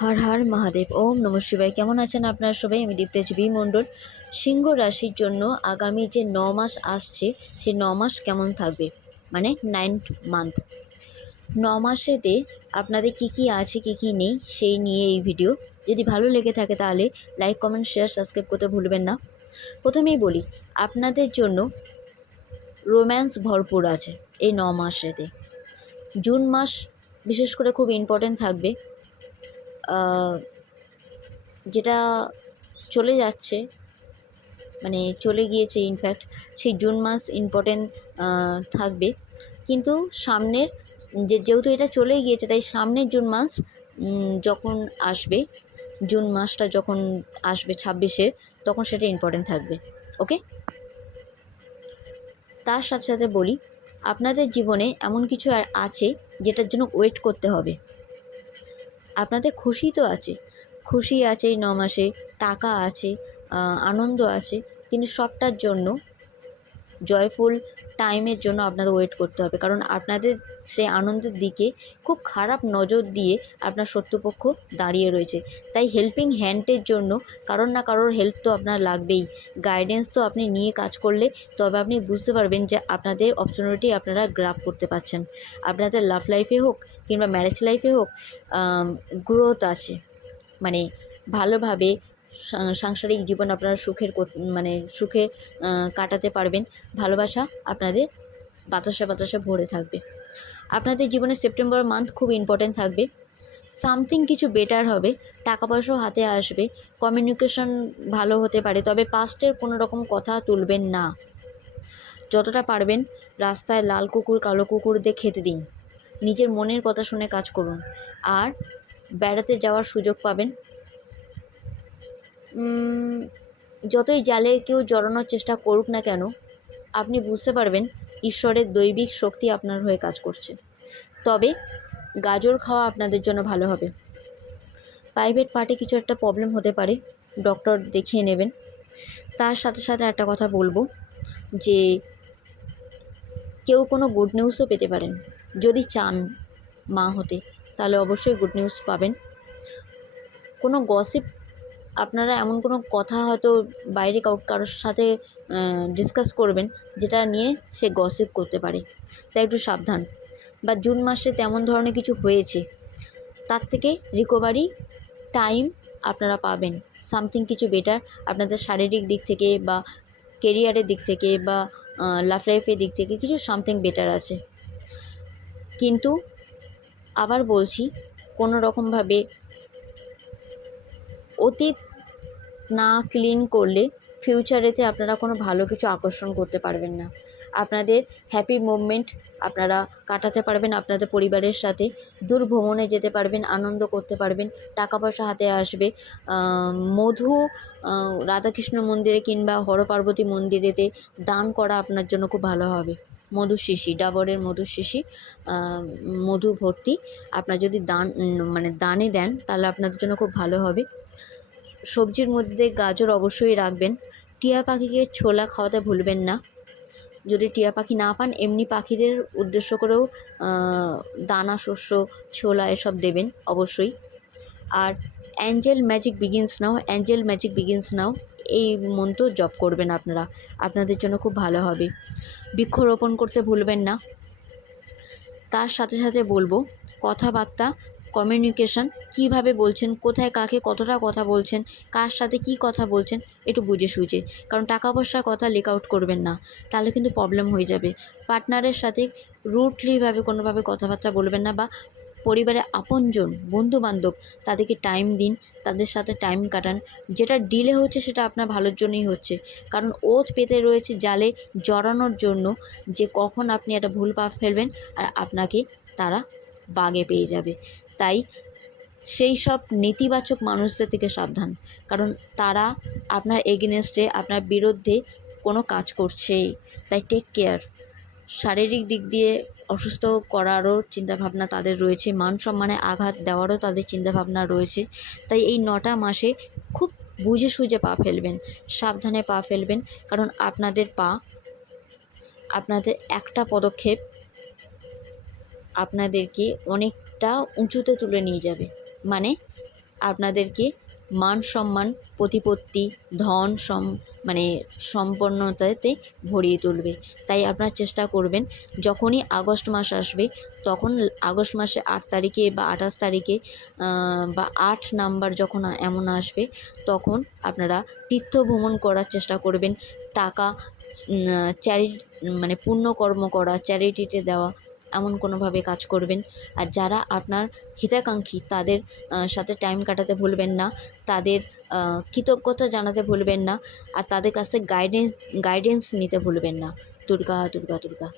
হর হর মহাদেব। ওম নমঃ শিবায়। কেমন আছেন আপনারা সবাই? আমি দীপ্তেজ বি মণ্ডল। সিংহ রাশির জন্য আগামী যে 9 মাস আসছে, সেই 9 মাস কেমন থাকবে, মানে 9th মান্থ। 9 মাসেতে আপনাদের কি কি আছে, কি কি নেই, সেই নিয়ে এই ভিডিও। যদি ভালো লেগে থাকে তাহলে লাইক, কমেন্ট, শেয়ার, সাবস্ক্রাইব করতে ভুলবেন না। প্রথমেই বলি, আপনাদের জন্য রোম্যান্স ভরপুর আছে এই 9 মাসেতে। জুন মাস বিশেষ করে খুব ইম্পর্ট্যান্ট থাকবে। যেটা চলে যাচ্ছে, মানে চলে গিয়েছে ইনফ্যাক্ট, সেই জুন মাস ইম্পর্টেন্ট থাকবে। কিন্তু সামনের যেহেতু এটা চলে গিয়েছে, তাই সামনের জুন মাস যখন আসবে, জুন মাসটা যখন আসবে 26-এ, তখন সেটা ইম্পর্টেন্ট থাকবে। ওকে, তার সাথে সাথে বলি, আপনাদের জীবনে এমন কিছু আছে যেটার জন্য ওয়েট করতে হবে। আপনাদের খুশি তো আছে, খুশি আছে এই 9 মাসে, টাকা আছে, আনন্দ আছে, কিন্তু সবটার জন্য জয়ফুল টাইমের জন্য আপনাদের ওয়েট করতে হবে। কারণ আপনাদের সেই আনন্দের দিকে খুব খারাপ নজর দিয়ে আপনার শত্রুপক্ষ দাঁড়িয়ে রয়েছে। তাই হেল্পিং হ্যান্ডের জন্য কারোর না কারোর হেল্প তো আপনার লাগবেই। গাইডেন্স তো আপনি নিয়ে কাজ করলে তবে আপনি বুঝতে পারবেন যে আপনাদের অপরচুনিটি আপনারা গ্র্যাব করতে পারছেন। আপনাদের লাভ লাইফে হোক কিংবা ম্যারেজ লাইফে হোক, গ্রোথ আছে, মানে ভালোভাবে সাংসারিক জীবন আপনারা সুখে কাটাতে পারবেন। ভালোবাসা আপনাদের বাতাসে বাতাসে ভরে থাকবে। আপনাদের জীবনে সেপ্টেম্বর মান্থ খুব ইম্পর্ট্যান্ট থাকবে। সামথিং কিছু বেটার হবে, টাকা পয়সাও হাতে আসবে, কমিউনিকেশন ভালো হতে পারে। তবে পাস্টের কোনো রকম কথা তুলবেন না। যতটা পারবেন রাস্তায় লাল কুকুর কালো কুকুরদের খেতে দিন। নিজের মনের কথা শুনে কাজ করুন। আর বেড়াতে যাওয়ার সুযোগ পাবেন। যতই জালে কেউ জড়ানোর চেষ্টা করুক না কেন, আপনি বুঝতে পারবেন ঈশ্বরের দৈবিক শক্তি আপনার হয়ে কাজ করছে। তবে গাজর খাওয়া আপনাদের জন্য ভালো হবে। প্রাইভেট পার্টে কিছু একটা প্রবলেম হতে পারে, ডক্টর দেখিয়ে নেবেন। তার সাথে সাথে একটা কথা বলবো যে কেউ কোনো গুড নিউজও পেতে পারেন। যদি চান মা হতে, তাহলে অবশ্যই গুড নিউজ পাবেন। কোনো গসিপ, আপনারা এমন কোনো কথা হয়তো বাইরে কারোর সাথে ডিসকাস করবেন যেটা নিয়ে সে গসিপ করতে পারে, তাই একটু সাবধান। বা জুন মাসে তেমন ধরনের কিছু হয়েছে, তার থেকে রিকভারি টাইম আপনারা পাবেন। সামথিং কিছু বেটার আপনাদের শারীরিক দিক থেকে বা কেরিয়ারের দিক থেকে বা লাভ লাইফের দিক থেকে কিছু সামথিং বেটার আছে। কিন্তু আবার বলছি, কোনো রকমভাবে অতীত না ক্লিন করলে ফিউচারেতে আপনারা কোনো ভালো কিছু আকর্ষণ করতে পারবেন না। আপনাদের হ্যাপি মুভমেন্ট আপনারা কাটাতে পারবেন আপনাদের পরিবারের সাথে, দূর ভ্রমণে যেতে পারবেন, আনন্দ করতে পারবেন, টাকা পয়সা হাতে আসবে। মধু রাধাকৃষ্ণ মন্দিরে কিংবা হর পার্বতী মন্দিরেতে দান করা আপনার জন্য খুব ভালো হবে। মধুর শিশি, ডাবরের মধুর শিশি, মধু ভর্তি আপনার যদি দানে দেন, তাহলে আপনাদের জন্য খুব ভালো হবে। সবজির মধ্যে গাজর অবশ্যই রাখবেন। টিয়া পাখিকে ছোলা খাওয়াতে ভুলবেন না। যদি টিয়া পাখি না পান, এমনি পাখিদের উদ্দেশ্য করেও দানা, শস্য, ছোলা এসব দেবেন অবশ্যই। আর অ্যাঞ্জেল ম্যাজিক বিগিনস নাও, অ্যাঞ্জেল ম্যাজিক বিগিনস নাও, এই মন্ত্র জপ করবেন আপনারা, আপনাদের জন্য খুব ভালো হবে। বৃক্ষরোপণ করতে ভুলবেন না। তার সাথে সাথে বলবো, কথাবার্তা, কমিউনিকেশন, কিভাবে বলছেন, কোথায় কাকে কতটা কথা বলছেন, কার সাথে কি কথা বলছেন, একটু বুঝে সুঝে। কারণ টাকা পয়সার কথা লিক আউট করবেন না, তাহলে কিন্তু প্রবলেম হয়ে যাবে। পার্টনারের সাথে রুটলিভাবে কোনোভাবে কথাবার্তা বলবেন না। বা পরিবারের আপনজন, বন্ধুবান্ধব, তাদেরকে টাইম দিন, তাদের সাথে টাইম কাটান। যেটা ডিলে হচ্ছে সেটা আপনার ভালোর জন্যই হচ্ছে। কারণ ওত পেতে রয়েছে জালে জড়ানোর জন্য, যে কখন আপনি একটা ভুল পা ফেলবেন আর আপনাকে তারা বাগে পেয়ে যাবে। তাই সেই সব নেতিবাচক মানুষদের থেকে সাবধান, কারণ তারা আপনার এগেনস্টে, আপনার বিরুদ্ধে কোনো কাজ করছে। তাই টেক কেয়ার। শারীরিক দিক দিয়ে অসুস্থ করারও চিন্তাভাবনা তাদের রয়েছে, মান সম্মানে আঘাত দেওয়ারও তাদের চিন্তাভাবনা রয়েছে। তাই এই 9টা মাসে খুব বুঝে সুঝে পা ফেলবেন, সাবধানে পা ফেলবেন। কারণ আপনাদের একটা পদক্ষেপ আপনাদেরকে অনেকটা উঁচুতে তুলে নিয়ে যাবে। মানে আপনাদেরকে মান সম্মান, প্রতিপত্তি, ধন মানে সম্পন্নতাতে ভরিয়ে তুলবে। তাই আপনারা চেষ্টা করবেন যখনই আগস্ট মাস আসবে, তখন আগস্ট মাসে 8 তারিখে বা 28 তারিখে বা 8 নাম্বার যখন এমন আসবে, তখন আপনারা তীর্থ ভ্রমণ করার চেষ্টা করবেন। টাকা মানে পুণ্যকর্ম করা, চ্যারিটিতে দেওয়া, এমন কোনোভাবে কাজ করবেন। আর যারা আপনার হিতাকাঙ্ক্ষী তাদের সাথে টাইম কাটাতে ভুলবেন না, তাদের কৃতজ্ঞতা জানাতে ভুলবেন না, আর তাদের কাছ থেকে গাইডেন্স নিতে ভুলবেন না। দুর্গা দুর্গা দুর্গা।